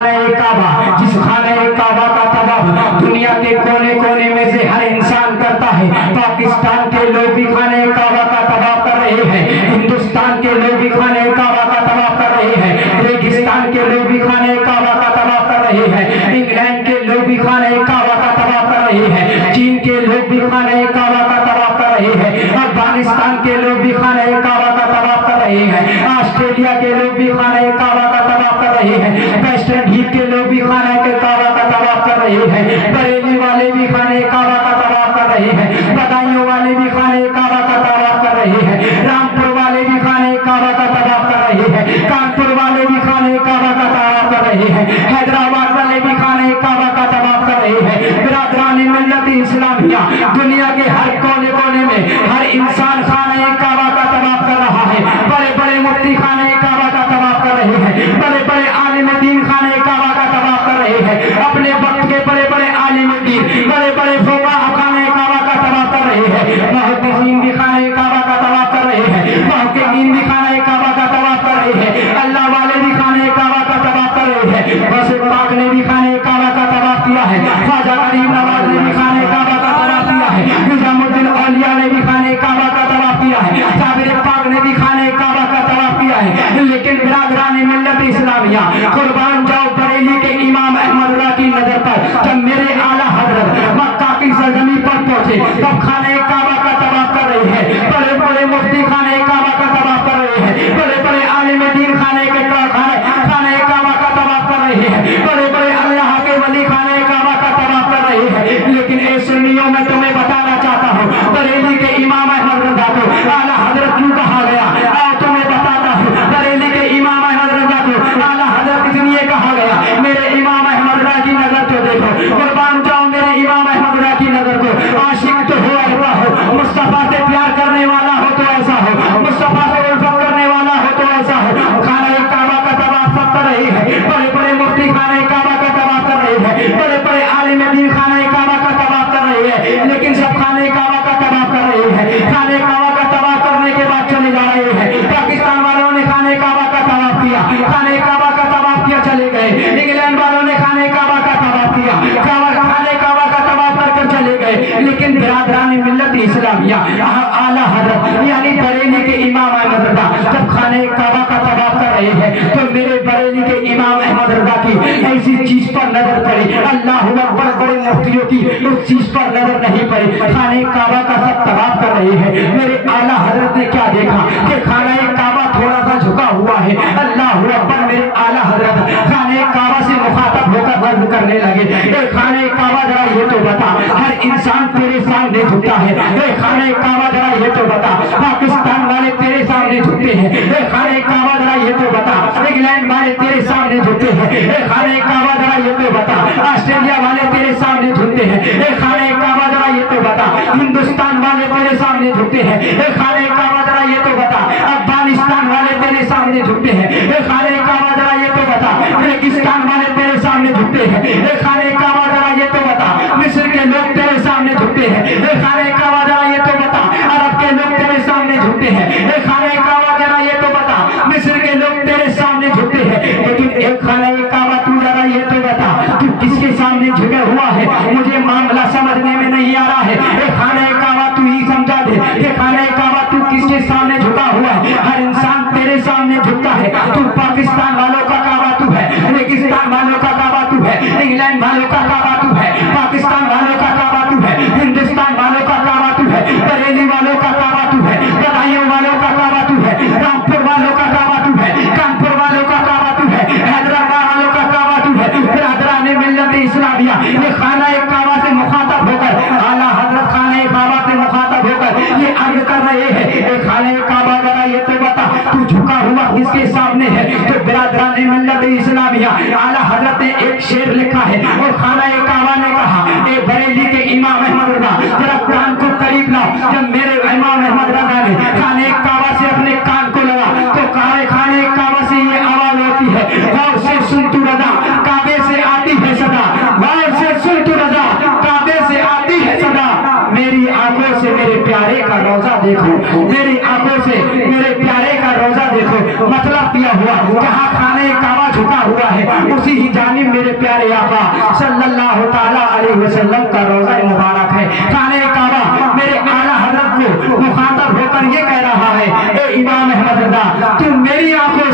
کعبہ، جس خانہ کعبہ کا طواف دنیا کے کونے کونے میں سے ہر انسان کرتا ہے۔ پاکستان کے لوگ بھی خانہ کعبہ کا طواف کر رہے ہیں، ہندوستان کے لوگ بھی خانہ کعبہ کا طواف کر رہے ہیں، ریگستان کے لوگ بھی خانہ کعبہ کا طواف کر رہے ہیں، انگلینڈ کے لوگ بھی خانہ کعبہ کا طواف کر رہے ہیں، چین کے لوگ بھی خانہ کعبہ کا طواف کر رہے ہیں، افغانستان کے لوگ بھی خانہ کعبہ کا طواف کر رہے ہیں، آسٹریلیا کے لوگ بھی خانہ کعبہ کا طواف کر رہے ہیں، ویسٹ انڈیز کے لوگ بھی خانہ کعبہ کا طواف کر رہے ہیں، بریلی والے بھی خانہ کعبہ کا طواف کر رہے ہیں، بدایوں والے بھی خانہ کعبہ کا طواف کر رہے ہیں، رامپور والے بھی خانہ کعبہ کا طواف کر رہے ہیں، کانپور والے بھی خانہ کعبہ کا طواف کر رہے ہیں، حیدرآباد والے بھی خانہ کعبہ کا طواف کر رہے ہیں۔ برادران ملت اسلامیہ، دنیا کے ہر کونے کونے میں ہر انسان خانہ کعبہ کا طواف کر رہا ہے۔ بڑے بڑے مفتی خانہ کعبہ کا طواف کر رہے ہیں، بڑے بڑے عالم دین خانہ کعبہ کا طواف کر رہے ہیں، اپنے وقت کے بڑے بڑے عالم دین، بڑے بڑے فقہاء خانہ کعبہ کا طواف کر رہے ہیں، محدثین بھی خانہ کعبہ کا طواف کر رہے ہیں، محققین بھی خانہ کعبہ کا طواف کر رہے ہیں، اللہ والے بھی خانہ کعبہ کا طواف کر رہے ہیں۔ غوث پاک نے بھی خانہ کعبہ کا طواف کیا ہے، خواجہ غریب نواز نے بھی خانہ کعبہ کا طواف کیا ہے، نظام الدین اولیاء نے بھی خانہ کعبہ کا طواف کیا ہے، جابر پاک نے بھی خانہ کعبہ کا طواف کیا ہے۔ لیکن برادران ملت اسلامیہ، قربان جاؤ بریلی کے امام احمد اللہ کی نظر پر جب میرے اعلیٰ حضرت مکہ کی سرزمین پر پہنچے تب خانہ کعبہ کا طواف کر رہے ہیں، بڑے بڑے مفتی خانہ کعبہ کا طواف کر رہے ہیں، بڑے بڑے عالم دین خانہ کعبہ کا طواف کر رہے ہیں، بڑے بڑے اللہ کے ولی خانہ کعبہ کا طواف کر رہے ہیں۔ لیکن اے سنیوں میں تمہیں بتانا چاہتا ہوں، بریلی کے امام احمد رضا کو اعلیٰ حضرت کیوں کہا گیا؟ آؤ تمہیں بتاتا ہوں، بریلی کے امام احمد رضا کو اعلیٰ حضرت اس لیے کہا گیا۔ میرے امام احمد رضا کی نظر تو دیکھو، قربان جاؤ میرے امام احمد رضا کی نظر کو، عاشق تو ہو ایسا ہو، مصطفیٰ سے پیار کرنے والا ہو تو ایسا ہو، مصطفیٰ سے الفت کرنے والا ہو تو ایسا ہو۔ خانہ کعبہ کا طواف سب کر رہے ہیں، بڑے بڑے مفتی خانہ کعبہ کا طواف کر رہے ہیں، بڑے بڑے عالم دین خانہ کعبہ کا طواف کر رہے ہیں، لیکن سب خانہ کعبہ کا طواف کر رہے ہیں۔ خانہ کعبہ کا طواف کرنے کے بعد چلے جا رہے ہیں۔ پاکستان والوں نے خانہ کعبہ کا طواف کیا، خانہ کعبہ کا طواف کیا چلے گئے، انگلینڈ والوں نے خانہ کعبہ کا طواف کیا، خانہ کعبہ کا طواف کر کر چلے گئے۔ لیکن برادران ملت اسلامیہ، اعلیٰ حضرت یعنی بریلی کے امام احمد رضا جب خانہ کعبہ کا طواف کر رہے ہیں تو میرے بریلی کے امام احمد رضا کی ایسی چیز پر نظر پڑی، اللہ اکبر، بڑے مفتیوں کی اس چیز پر نظر نہیں پڑی۔ خانہ کعبہ کا سب طواف کر رہے ہیں، میرے اعلیٰ حضرت نے کیا دیکھا کہ خانہ کعبہ تھوڑا سا جھکا ہوا ہے، اللہ اکبر، میرے اعلیٰ حضرت خانہ کعبہ سے مخاطب ہو کر عرض کرنے لگے، اے خانہ کعبہ ذرا یہ تو بتا، ہر انسان تیرے سامنے جھکتا ہے، اے خانہ کعبہ ذرا یہ تو بتا، پاکستان والے تیرے سامنے جھکتے ہیں، اے خانہ کعبہ ذرا یہ تو بتا، انگلینڈ والے تیرے سامنے جھکتے ہیں، اے خانہ کعبہ ذرا یہ تو بتا، آسٹریلیا والے تیرے سامنے جھکتے ہیں، اے خانہ کعبہ ذرا یہ تو بتا، ہندوستان والے تیرے سامنے جھکتے ہیں، اے خانہ کعبہ ذرا یہ تو بتا، افغانستان والے تیرے سامنے جھکتے ہیں، اے خانہ کعبہ ذرا یہ تو بتا، ریگستان والے تیرے سامنے جھکتے ہیں، اے خانہ کعبہ ذرا یہ تو بتا، مصر کے لوگ تیرے سامنے جھکتے ہیں، اے خانہ کعبہ ذرا یہ تو بتا، عرب کے لوگ تیرے سامنے جھکتے ہیں، اے خانہ کعبہ ذرا یہ تو بتا، مصر کے لوگ تیرے سامنے جھکتے ہیں، لیکن ایک خانہ کعبہ تو ذرا یہ تو بتا، تو کس کے سامنے جھکا ہوا ہے؟ مجھے معاملہ سمجھنے میں نہیں آ رہا ہے، اے خانہ کعبہ تو ہی سمجھا دے کہ خانہ کعبہ تو کس کے سامنے جھکا ہوا ہے؟ ہر انسان تیرے سامنے جھکتا ہے، تو پاکستان والوں کا کعبہ تو ہے، ریگستان والوں کا کعبہ تو ہے، انگلینڈ والوں کا کعبہ تو ہے، پاکستان والوں کا کعبہ تو ہے، ہندوستان والوں کا کعبہ تو ہے، بریلی والوں کا کعبہ تو ہے، بدایوں والوں کا کعبہ تو ہے، رامپور والوں کا کعبہ تو ہے، کانپور والوں کا کعبہ تو ہے، حیدرآباد والوں کا کعبہ تو ہے۔ برادران ملت اسلامیہ، یہ خانہ کعبہ سے مخاطب ہو کر اعلیٰ حضرت خانہ کعبہ سے مخاطب ہو کر یہ عرض کر رہے ہیں، اے خانہ کعبہ ذرا یہ تو بتا، تو جھکا ہوا کس کے سامنے ہے؟ تو برادران ملت اسلامیہ، اعلیٰ حضرت نے ایک شعر لکھا ہے اور خانہ کعبہ نے کہا، اے بریلی کے امام احمد رضا ذرا قرآن کو قریب لاؤ۔ جب میرے امام احمد رضا نے خانہ کعبہ سے اپنے کان کو لگا تو خانہ کعبہ سے یہ آواز ہوتی ہے، غور سے سن تو رضا، کعبے سے آتی ہے صدا، غور سے سن تو رضا، کعبے سے آتی ہے صدا، میری آنکھوں سے میرے پیارے کا روزہ دیکھو، میری آنکھوں سے میرے پیارے کا روزہ دیکھو۔ مطلب دیا ہوا جہاں خانہ کعبہ झुका हुआ है, उसी ही जानिब मेरे प्यारे आका सल्लल्लाहु ताला अलैहि वसल्लम का रोज़ा मुबारक है। खाने काबा मेरे आला हज़रत को मुखातब होकर ये कह रहा है, ए इमाम अहमद रज़ा, तुम मेरी आंखों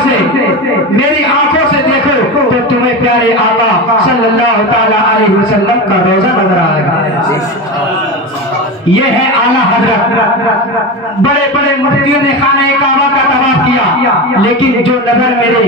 से देखो तो तुम्हें प्यारे आका सल्लल्लाहु ताला अलैहि वसल्लम का रोज़ा नजर आएगा। ये है आला हजरत। बड़े बड़े मुफ्तियों ने खाने काबा का तवाफ किया, लेकिन जो नजर मेरे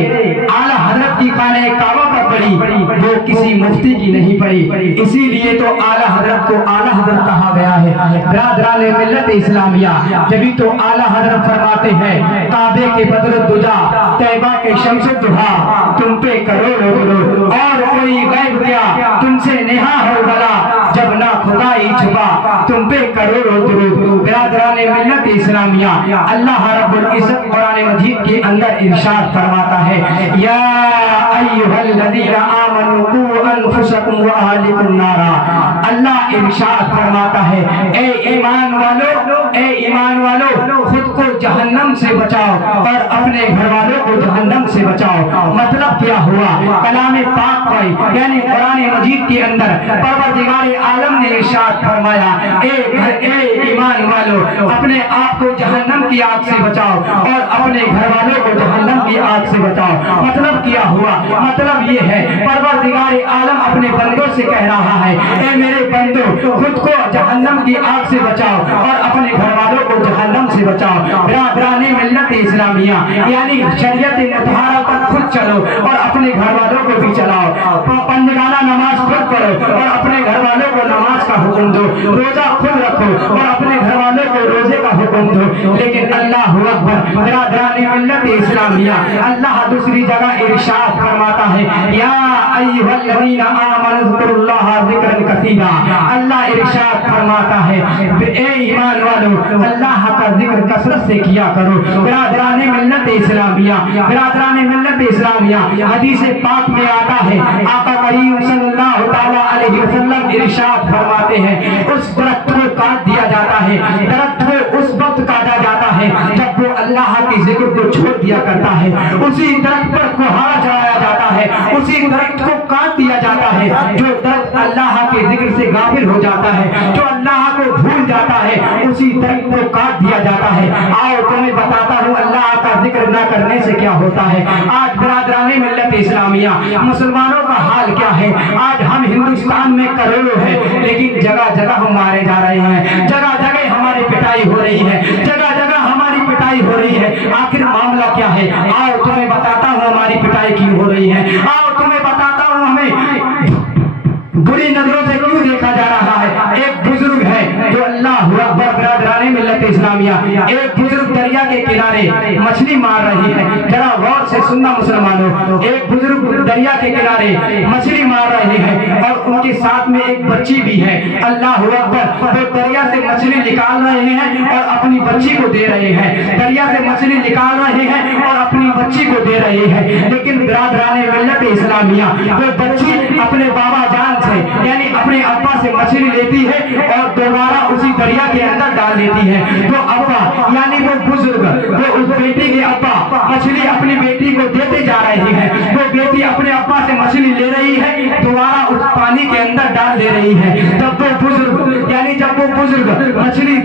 आला हजरत की खाने काबा पर पड़ी वो किसी मुफ्ती की नहीं पड़ी। इसीलिए तो आला हजरत को आला हजरत कहा गया है। बिरादराने मिल्लत इस्लामिया, जभी तो आला हजरत फरमाते हैं, काबे के बदर दुजा, तैबा के शम्स दुहा, तुम पे करोड़ों करोड़ और कोई गैब क्या तुमसे नेहा हो भला, जब ना खुदाई छुपा तुम पे करोड़ों दुरूद। बिरादराने मिल्लत इस्लामिया, अल्लाह रब्बुल इज्जत कुरान मजीद के अंदर इरशाद फरमाता है, या अय्युहल्लज़ीना आमनू कू अनफुसकुम व अहलिकुम नारा। अल्लाह इरशाद फरमाता है, ए ईमान वालों खुद को जहन्नम से बचाओ और अपने घर वालों को जहन्नम से बचाओ। मतलब क्या हुआ? कलाम पाक में यानी कुरान मजीद के अंदर परवरदिगार आलम ने इरशाद फरमाया, ए ईमान वालों, अपने आप को जहन्नम की आग से बचाओ और अपने घर वालों को जहन्नम की आग से बचाओ। मतलब क्या हुआ? मतलब ये है, परवरदिगार आलम अपने बंदों से कह रहा है, ए मेरे बंदों, खुद को जहन्नम की आग से बचाओ और अपने घर वालों को जहन्नम से बचाओ। बिरादराने मिल्लत इस्लामिया, यानी शरीयत मुतहरा पर खुद चलो और अपने घर वालों को भी चलाओ। पंजगाना नमाज खुद पढ़ो और अपने घर वालों को नमाज का हुक्म दो। रोजा खुद रखो और अपने घर वालों को रोजे का हुक्म दो। लेकिन अल्लाहु अकबर, बिरादराने मिल्लत इस्लामिया, अल्लाह दूसरी जगह इरशाद फरमाता है, या अय्युहल्लज़ीना आमनू ज़कुरुल्लाह ज़िक्रन कसीरा। अल्लाह इरशाद फरमाता है, ए ईमान वालों, अल्लाह का जिक्र कसरत से किया करो। बिरादराने मिल्लत इस्लामिया, हदीस पाक में आता है, आका करीम सल्लल्लाहु ताला अलैहि वसल्लम इरशाद फरमाते हैं, उस दरख्त को काट दिया जाता है, दरख्त को उस वक्त काटा जाता है जब वो अल्लाह के जिक्र को छोड़ दिया करता है। उसी दरख्त पर कुहाड़ा चढ़ाया जाता है, उसी दरख्त को काट दिया जाता है जो दरख्त अल्लाह के जिक्र से गाफिल हो जाता है, जो अल्लाह को भूल जाता है, उसी दरख्त को काट दिया जाता है। आओ तुम्हें बताता हूँ अल्लाह का जिक्र न करने से क्या होता है। आज बिरादराने मिल्लत इस्लामिया, मुसलमानों का हाल क्या है? आज हम हिंदुस्तान में करोड़ों हैं, लेकिन जगह जगह हम मारे जा रहे हैं, जगह जगह हमारी पिटाई हो रही है, जगह जगह हमारी पिटाई हो रही है। आखिर मामला क्या है? आओ तुम्हें बताता हूँ हमारी पिटाई क्यों हो रही है। आओ तुम्हें बताता हूँ हमें बुरी नजरों से क्यों देखा जा रहा है। एक बुजुर्ग है जो अल्लाहु अकबर, बिरादराने मिल्लत इस्लामिया, एक बुजुर्ग दरिया के किनारे मछली मार रही है। जरा गौर से सुनना मुसलमानों, एक बुजुर्ग दरिया के किनारे मछली मार रहे हैं और उनके साथ में एक बच्ची भी है। अल्लाहु अकबर, वो दरिया से मछली निकाल रहे हैं और अपनी बच्ची को दे रहे हैं। दरिया से मछली निकाल रहे हैं और अपनी बच्ची को दे रहे हैं। लेकिन बिरादराने मिल्लत इस्लामिया, वो बच्ची अपने बाबा जान से यानी अपने अब्बा से मछली लेती है और दोबारा उसी दरिया के अंदर डाल देती है। तो अब्बा यानी वो बुजुर्ग, वो उस बेटी के अब्बा मछली अपनी बेटी को देते जा रही है। वो बेटी अपने अब्बा से मछली ले रही है, दोबारा उस पानी के अंदर डाल दे रही है। तब वो बुजुर्ग यानी जब वो बुजुर्ग मछली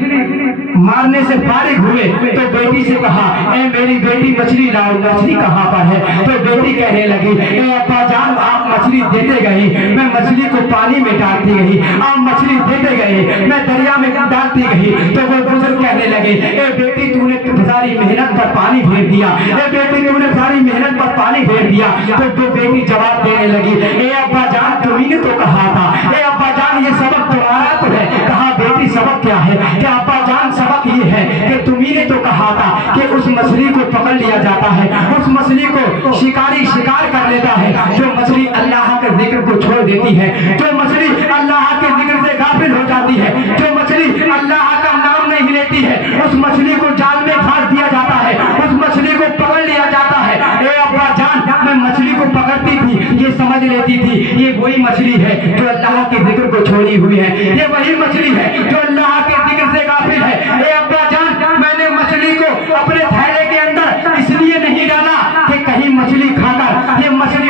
मारने से फारिग हुए तो बेटी से कहा, ए मेरी बेटी मछली लाओ, मछली कहाँ पर है? तो बेटी कहने लगी, ए अब्बा जान, आप मछली देते गए, मैं मछली को पानी में डालती गई, आप मछली देते गए, मैं दरिया में डालती गई। तो वो बुजुर्ग कहने लगे, ए बेटी तूने सारी मेहनत पर पानी फेर दिया, ए बेटी तूने सारी मेहनत पर पानी फेर दिया। तो वो बेटी जवाब देने लगी, ए अब्बा जान, तुम्ही ने तो कहा था, ए अब्बा जान ये सबक तुम्हारा तो है। कहा बेटी सबक क्या है? कि अब्बा जान सबक ये है कि तुम्ही ने तो कहा था कि उस मछली को पकड़ लिया जाता है, उस मछली को शिकारी शिकार कर लेता है। जो मछली अल्लाह के जिक्र को छोड़ देती है, जो मछली अल्लाह के जिक्र से गाफिल हो जाती है, जो मछली अल्लाह का नाम नहीं लेती है, उस मछली को जाल में फांस दिया जाता है, उस मछली को पकड़ लिया जाता है। ए अब्बा जान, मैं मछली को पकड़ती थी, ये समझ लेती थी ये वही मछली है जो अल्लाह के जिक्र को छोड़ी हुई है, ये वही मछली है जो अल्लाह के जिक्र से गाफिल है। ए अब्बा जान, मैंने मछली को अपने थैले के अंदर इसलिए नहीं डाला कि कहीं मछली खाकर ये मछली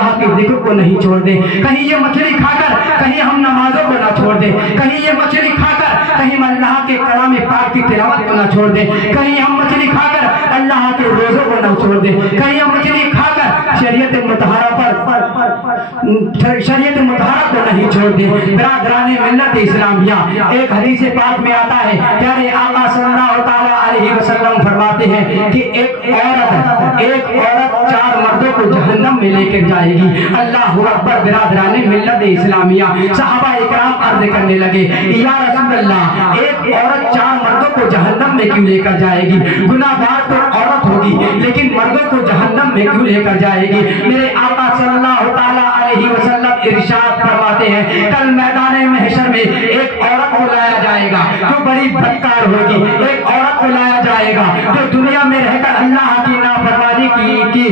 अल्लाह के जिक्र को नहीं छोड़ दे, कहीं ये मछली खाकर कहीं हम नमाजों को ना छोड़ दे, कहीं ये मछली खाकर कहीं हम अल्लाह के कलाम पाक की तिलावत को ना छोड़ दे, कहीं हम मछली खाकर अल्लाह के रोज़ों को ना छोड़ दे, कहीं हम मछली खाकर शरीयत मुतहरा को नहीं छोड़ दे। बिरादराने मिल्लत इस्लामिया, एक हदीस पाक में आता है, प्यारे आका सल्लल्लाहु तआला अलैहि वसल्लम फरमाते हैं कि एक औरत 4 मर्दों को जहन्नम में लेकर जाएगी। अल्लाहु अकबर। बिरादराने मिल्लत इस्लामिया, सहाबा इकराम अर्ज करने लगे, या रसूल अल्लाह, एक औरत 4 मर्दों को जहन्नम में क्यों लेकर जाएगी? गुनाहगार तो औरत होगी, लेकिन मर्दों को जहन्नम में क्यों लेकर जाएगी? मेरे आका सल्लल्लाहु तआला अलैहि वसल्लम इरशाद फरमाते हैं, कल मैदान महशर में एक औरत को लाया जाएगा जो बड़ी बदकार होगी, एक औरत को लाया जाएगा जो दुनिया में रहकर अल्लाह की नाफरमानी की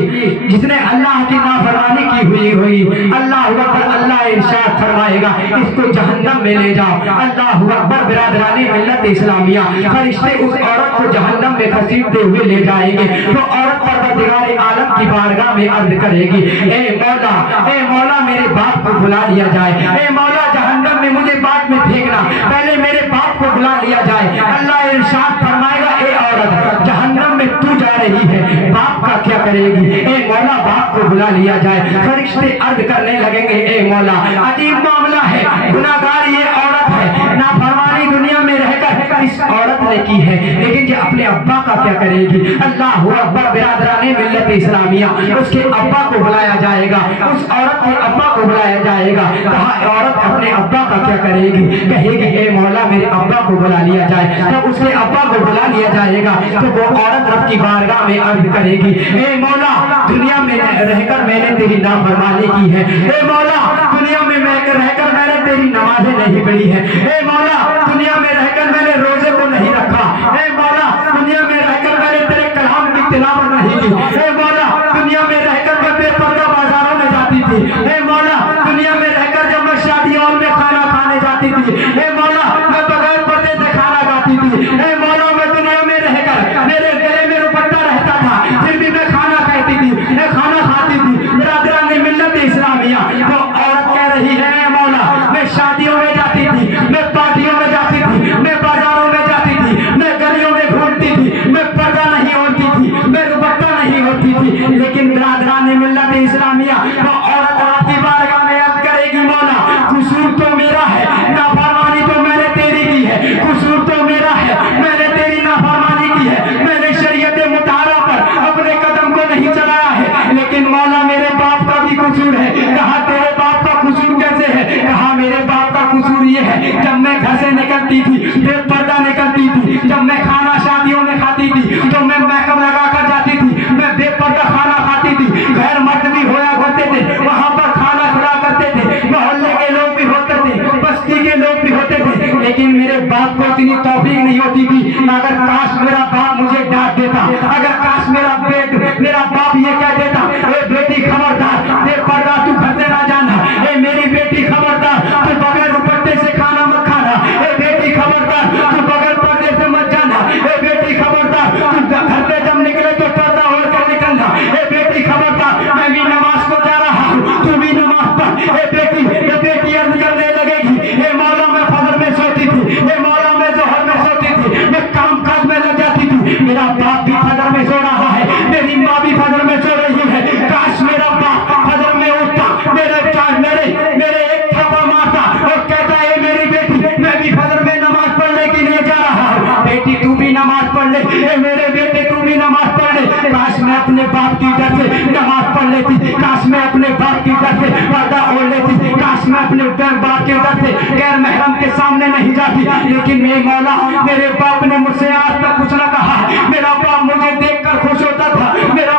जिसने अल्लाह की नाफरमानी की हुई अल्लाह अकबर। अल्लाह इरशाद फरमाएगा, इसको जहन्नम में ले जाओ। अल्लाह अकबर। बिरादराने मिल्लत इस्लामिया, फरिश्ते उस औरत को जहन्नम में घसीटते हुए ले जाएंगे तो औरत परवरदिगार आलम की बारगाह में अर्ज करेगी, ए मौला मेरे बाप को बुला लिया जाए, ए मौला जहन्नम में मुझे बाद में फेंकना, पहले मेरे बाप को बुला लिया जाए। अल्लाह इरशाद फरमाएगा, ए औरत, जहन्नम में तू जा रही है, बाप का क्या करेगी? ए मौला बाप को बुला लिया जाए। फरिश्ते अर्ज करने लगेंगे, ए मौला, अजीब मामला है, गुनाहगार ये औरत है, नाफरमानी दुनिया में रहकर इस औरत ने की है, लेकिन ये अपने अब्बा का क्या करेगी? अल्लाह अकबर। बिरादराने मिल्लत इस्लामिया, उसके अब्बा को बुलाया जाएगा, उस औरत के अब्बा को बुलाया जाएगा। कहा, औरत अपने अब्बा का क्या करेगी? कहेगी, ए मौला मेरे अब्बा को बुला लिया जाए। तब उसके अब्बा को बुला लिया जाएगा तो वो औरत रब की बारगाह में अर्ज करेगी, ए मौला दुनिया में रहकर मैंने तेरी नाफरमानी की है, ए मौला दुनिया में रहकर मैंने तेरी नमाजें नहीं पढ़ी है, ए मौला दुनिया में रहकर मैंने रोजे को नहीं रखा, ए मौला दुनिया में रहकर मैंने तेरे कलाम की तिलावत नहीं की, ए मौला दुनिया में रहकर मैं बेपर्दा बाजारों में जाती थी, ए मौला दुनिया में रहकर जब मैं शादियों में खाना खाने जाती थी, ए मौला मैं बगैर पर्दे से खाना खाती थी, ए मौला मैं दुनिया में रहकर मेरे गले में दुपट्टा रहता था, फिर भी मैं खाना खाती थी, मैं खाना खाती थी। बिरादराने मिल्लत इस्लामिया, वो औरत कह रही है, ए मौला मैं शादियों में जाती थी, मैं पार्टियों में जाती थी, मैं बाजारों में जाती थी, मैं गलियों में घूमती थी, मैं पर्दा नहीं होती थी, मैं दुपट्टा नहीं होती थी, लेकिन बिरादराने मिल्लत इस्लामिया, वो औरत आपकी बारगाह में अर्ज करेगी, मौला कसूर तो मेरा है, नाफरमानी तो मैंने तेरी की है, कसूर तो मेरा है, मैंने तेरी नाफरमानी की है, मैंने शरीयत मुताहरा पर अपने कदम को नहीं चलाया है, लेकिन मौला मेरे बाप का भी कसूर है। कहा, तेरे बाप का कसूर कैसे है? कहा, मेरे बाप का कसूर ये है, जब मैं घर से निकलती थी बेपर्दा निकलती थी, जब मैं खाना शादियों में खाती थी तो मैं मेकअप लगा कर जाती थी, मैं बेपर्दा खाना खाती थी, घर मर्द भी होया करते थे, वहां पर खाना खिला करते थे, मोहल्ले के लोग भी होते थे, बस्ती के लोग भी होते थे, लेकिन मेरे बाप को इतनी तौफीक नहीं होती थी। अगर काश मेरा बाप मुझे डांट देता, अगर काश मेरा बाप ये कह देता, ए बेटी खबरदार, बेपर्दा तू घर से ना जाना, ए मेरी बेटी खबरदार तू बगैर दुपट्टे से खाना मत खाना, ए बेटी खबरदार तू बगैर पर्दे से मत जाना, ए बेटी खबरदार तू घर से जब निकले तो पर्दा ओढ़ कर निकलना, ए बेटी खबरदार मैं भी नमाज को जा रहा हूँ, तू भी नमाज पढ़। ए बेटी अर्ज करने लगेगी, ए मौला मैं फजर में सोती थी, ए मौला मैं जोहर में सोती थी, मैं काम काज में लग जाती थी, मेरा बाप भी फजर में सो रहा है, मेरी माँ भी फजर में सो रही है, काश मेरा बाप फजर में उठता, मेरे एक थप्पड़ मारता और कहता है, मेरी बेटी मैं भी फजर में नमाज पढ़ने के लिए जा रहा हूँ, बेटी तू भी नमाज पढ़ ले, ए मेरे बेटे तू भी नमाज पढ़ ले। काश मैं अपने बाप की डर से नमाज पढ़ लेती, काश मैं अपने बाप की डर से पर्दा ओढ़ लेती, काश मैं अपने बाप के डर से गैर महरम के सामने नहीं जाती, लेकिन मेरे मौला मेरे बाप ने मुझसे आज तक कुछ न कहा, मेरा बाप मुझे देखकर खुश होता था, मेरा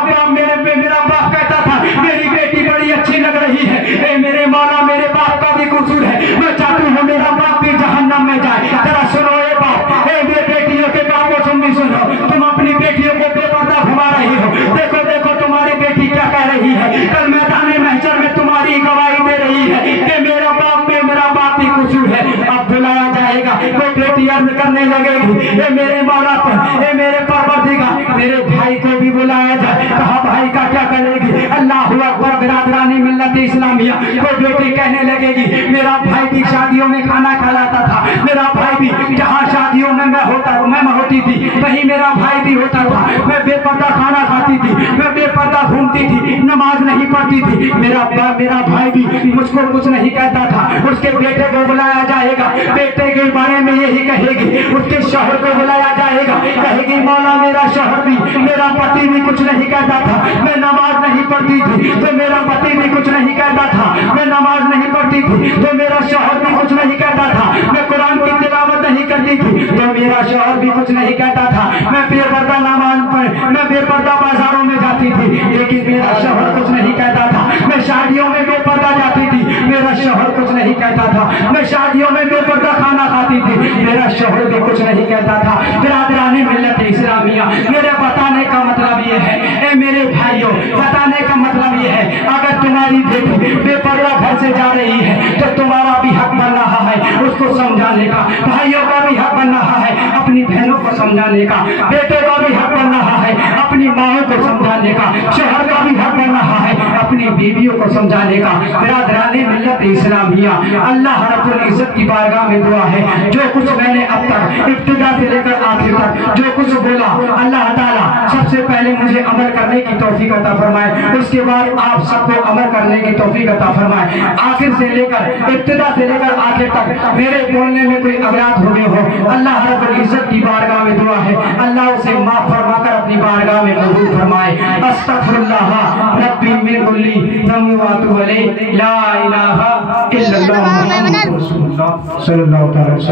बाप कहता था मेरी बेटी बड़ी अच्छी लग रही है, ए मेरे मौला मेरे बाप का भी कसूर है, मैं चाहती हूँ मेरा बाप भी जहन्नम में जाए। जरा सुनो ए बाप, ए बेटियों के बाप को सुनो, तुम अपनी बेटियों को बेपर्दा घुमा रही हो, देखो तुम्हारी बेटी क्या कह रही है, कल मैदान महशर में तुम्हारी गवाही दे रही है कि मेरा बाप भी कसूर है। अब बुलाया जाए जाएगा। वो बेटी अर्ज करने लगेगी, ए मेरे मौला पर, ए मेरे परवरदिगार, मेरे भाई को भी बुलाया जाए। कहा भाई का क्या करेगी? अल्लाह अकबर। बिरादरानी मिल्लत इस्लामिया, वो बेटी कहने लगेगी मेरा भाई भी शादियों में खाना खिलाता था, मेरा भाई भी जहाँ शादियों में मैं होती थी वहीं मेरा भाई भी होता था। मैं बेपर्दा खाना खाती थी, मैं बेपर्दा घूमती थी, नमाज नहीं पढ़ती थी। मेरा भाई भी मुझको कुछ नहीं कहता था। उसके बेटे को बुलाया जाएगा, बेटे के बारे में यही कहेगी। उसके शौहर को बुलाया जाएगा, कहेगी मौला मेरा शौहर भी, मेरा पति भी कुछ नहीं कहता था। मैं नमाज नहीं पढ़ती थी तो मेरा पति भी कुछ नहीं कहता था। मैं नमाज नहीं पढ़ती थी तो मेरा शौहर भी कुछ नहीं कहता था। मैं कुरान की तिलावत नहीं करती थी तो मेरा शौहर भी कुछ नहीं कहता था। मैं बेपर्दा बाजारों में जाती थी लेकिन मेरा शौहर कुछ नहीं कहता था। मैं शादियों में बेपर्दा जाती थी, मेरा शौहर कुछ नहीं कहता था। मैं शादियों में बेपर्दा खाना खाती थी, मेरा शौहर भी कुछ नहीं कहता था। बिरादरानी मिल्लत इस्लामिया, मेरे बताने का मतलब ये है, ए मेरे भाइयों, बताने का मतलब ये है, अगर तुम्हारी बेटी बेपर्दा घर से जा रही है तो तुम्हारा भी हक बन रहा है उसको समझाने का, भाइयों का भी हक बन रहा है अपनी बहनों को समझाने का, बेटे का भी हक बन रहा है अपनी माओं को समझाने का, शोहर का भी हक बन रहा है अपनी बीवियों को समझाने का। बिरादरानी मिल्लत इस्लामिया, अल्लाह रब्बुल इज्जत की बारगाह में दुआ है, जो कुछ मैंने अब तक इब्तिदा से लेकर आखिर तक जो कुछ बोला, अल्लाह ताला सबसे पहले मुझे अमल करने की तौफीक अता फरमाए, उसके बाद आप सबको अमल करने की तौफीक अता फरमाए। आखिर से लेकर इब्तिदा से लेकर आखिर तक मेरे बोलने में कोई अवराध हो गए हो, अल्लाह रब्बुल इज्जत की बारगाह में दुआ है, अल्लाह उसे माफ फरमाकर अपनी बारगाह में कबूल फरमाए। अस्तगफिरुल्लाह रब्बी मिन कुल्ली ज़म्बिन व अतूबु इलैहि, ला इलाहा इल्लल्लाह मुहम्मदुर रसूलुल्लाह सल्लल्लाहु अलैहि वसल्लम।